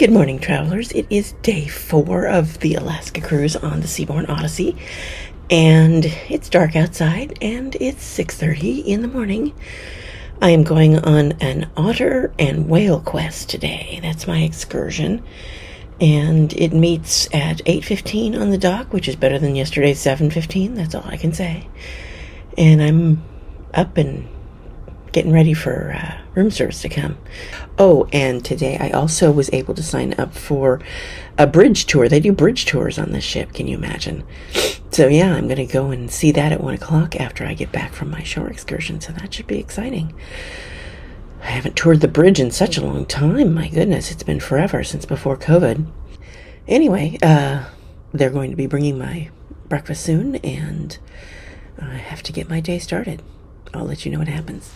Good morning, travelers. It is day 4 of the Alaska cruise on the Seabourn Odyssey, and it's dark outside, and it's 6:30 in the morning. I am going on an otter and whale quest today. That's my excursion, and it meets at 8:15 on the dock, which is better than yesterday's 7:15. That's all I can say. And I'm up and getting ready for room service to come. Oh, and today I also was able to sign up for a bridge tour. They do bridge tours on this ship, can you imagine? So yeah, I'm going to go and see that at 1 o'clock after I get back from my shore excursion, so that should be exciting. I haven't toured the bridge in such a long time. My goodness, it's been forever, since before COVID. Anyway, they're going to be bringing my breakfast soon, and I have to get my day started. I'll let you know what happens.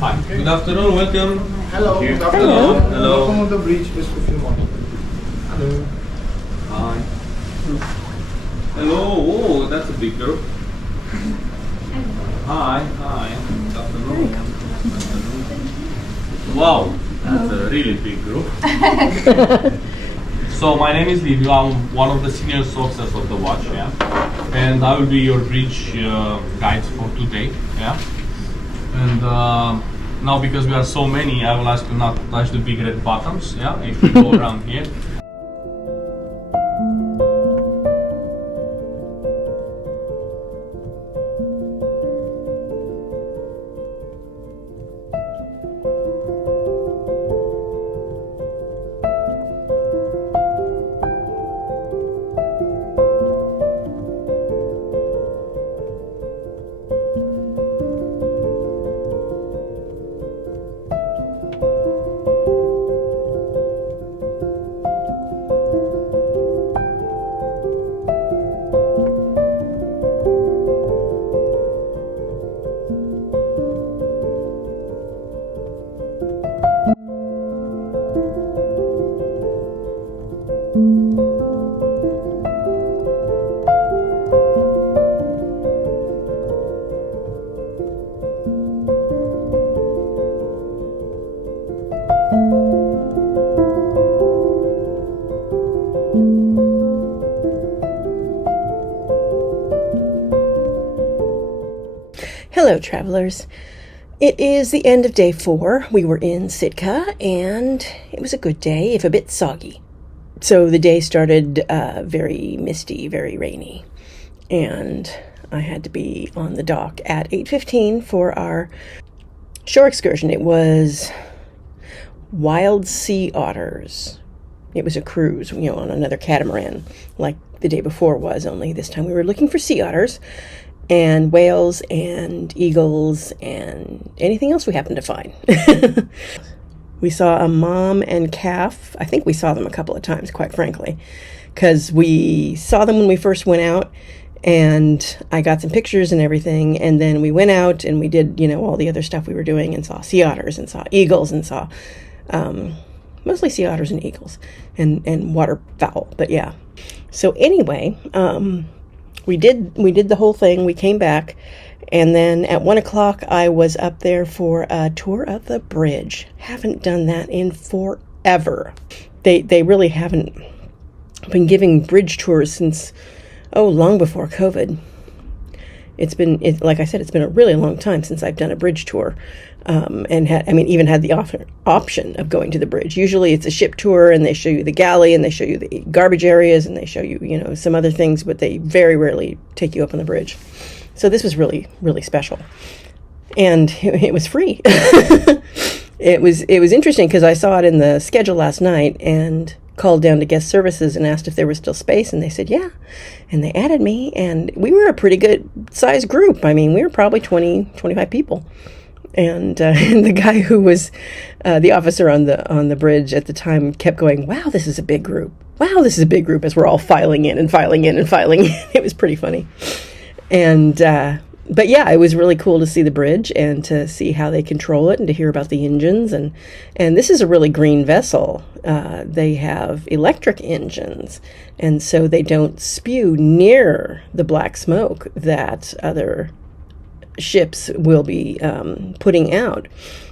Hi, good afternoon, welcome. Hello, good afternoon. Hello. Hello. Welcome on the bridge, just a few more. Hello. Hi. Hello, oh, that's a big group. Hi, good afternoon. Wow, that's a really big group. So my name is Livio. I'm one of the senior officers of the watch, yeah, and I will be your bridge guide for today, yeah. And now because we are so many, I will ask you not to touch the big red buttons, yeah. If we go around here. Hello, travelers. It is the end of day 4. We were in Sitka, and it was a good day, if a bit soggy. So the day started very misty, very rainy, and I had to be on the dock at 8:15 for our shore excursion. It was wild sea otters. It was a cruise, on another catamaran, like the day before was, only this time we were looking for sea otters and whales and eagles and anything else we happened to find. We saw a mom and calf. I think we saw them a couple of times, quite frankly, because we saw them when we first went out, and I got some pictures and everything, and then we went out and we did, all the other stuff we were doing, and saw sea otters and saw eagles and saw mostly sea otters and eagles and waterfowl, but yeah. So anyway, we did the whole thing. We came back, and then at 1 o'clock I was up there for a tour of the bridge. Haven't done that in forever. They really haven't been giving bridge tours since long before COVID. Like I said, it's been a really long time since I've done a bridge tour, and even had the option of going to the bridge. Usually it's a ship tour, and they show you the galley, and they show you the garbage areas, and they show you, some other things, but they very rarely take you up on the bridge. So this was really, really special, and it was free. It was interesting because I saw it in the schedule last night and called down to guest services and asked if there was still space, and they said yeah, and they added me, and we were a pretty good sized group. We were probably 25 people, and the guy who was the officer on the bridge at the time kept going, wow, this is a big group, as we're all filing in. It was pretty funny. And but yeah, it was really cool to see the bridge and to see how they control it and to hear about the engines. And this is a really green vessel. They have electric engines, and so they don't spew near the black smoke that other ships will be putting out.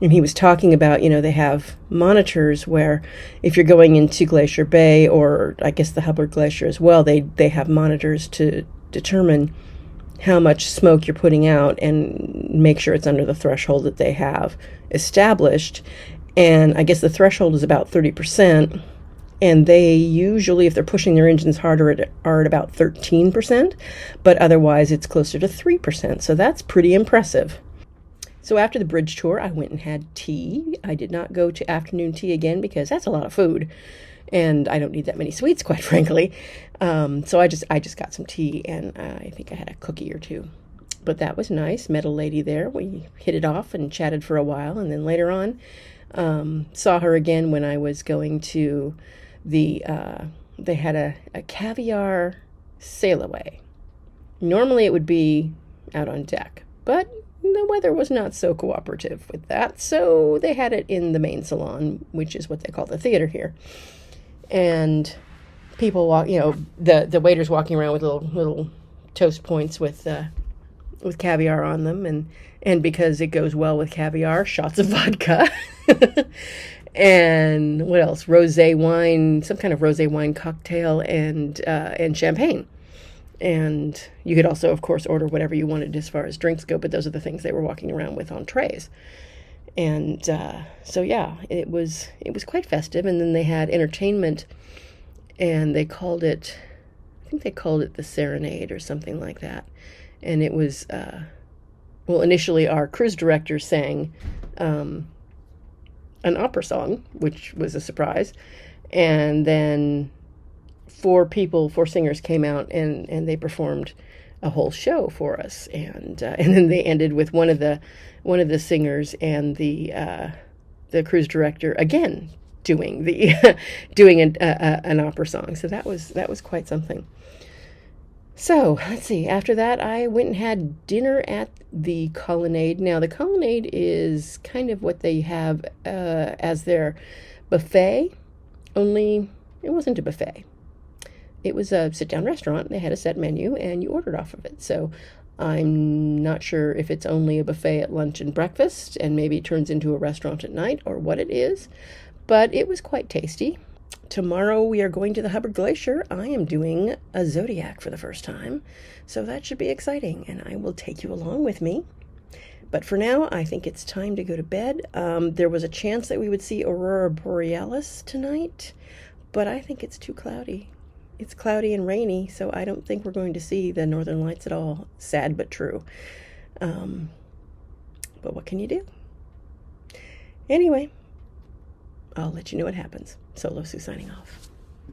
And he was talking about, they have monitors where if you're going into Glacier Bay, or I guess the Hubbard Glacier as well, they have monitors to determine how much smoke you're putting out and make sure it's under the threshold that they have established. And I guess the threshold is about 30%, and they usually, if they're pushing their engines harder, are at about 13%, but otherwise it's closer to 3%. So that's pretty impressive. So after the bridge tour, I went and had tea. I did not go to afternoon tea again because that's a lot of food, and I don't need that many sweets, quite frankly. So I just got some tea, and I think I had a cookie or two. But that was nice. Met a lady there. We hit it off and chatted for a while, and then later on saw her again when I was going to they had a caviar sail away. Normally it would be out on deck, but the weather was not so cooperative with that, so they had it in the main salon, which is what they call the theater here. And people walk, the waiters walking around with little toast points with caviar on them, and because it goes well with caviar, shots of vodka. and what else? Rosé wine, some kind of rosé wine cocktail, and champagne. And you could also, of course, order whatever you wanted as far as drinks go, but those are the things they were walking around with on trays. And so yeah, it was quite festive. And then they had entertainment, and I think they called it the Serenade or something like that. And it was, well, initially our cruise director sang an opera song, which was a surprise. And then four singers came out and they performed a whole show for us. And then they ended with one of the singers and the cruise director again doing an opera song. So that was quite something. So let's see. After that, I went and had dinner at the Colonnade. Now, the Colonnade is kind of what they have as their buffet, only it wasn't a buffet. It was a sit-down restaurant. They had a set menu, and you ordered off of it. So I'm not sure if it's only a buffet at lunch and breakfast, and maybe turns into a restaurant at night, or what it is. But it was quite tasty. Tomorrow we are going to the Hubbard Glacier. I am doing a Zodiac for the first time, so that should be exciting, and I will take you along with me. But for now, I think it's time to go to bed. There was a chance that we would see Aurora Borealis tonight, but I think it's too cloudy. It's cloudy and rainy, so I don't think we're going to see the Northern Lights at all. Sad but true. But what can you do? Anyway, I'll let you know what happens. Solo Sue signing off.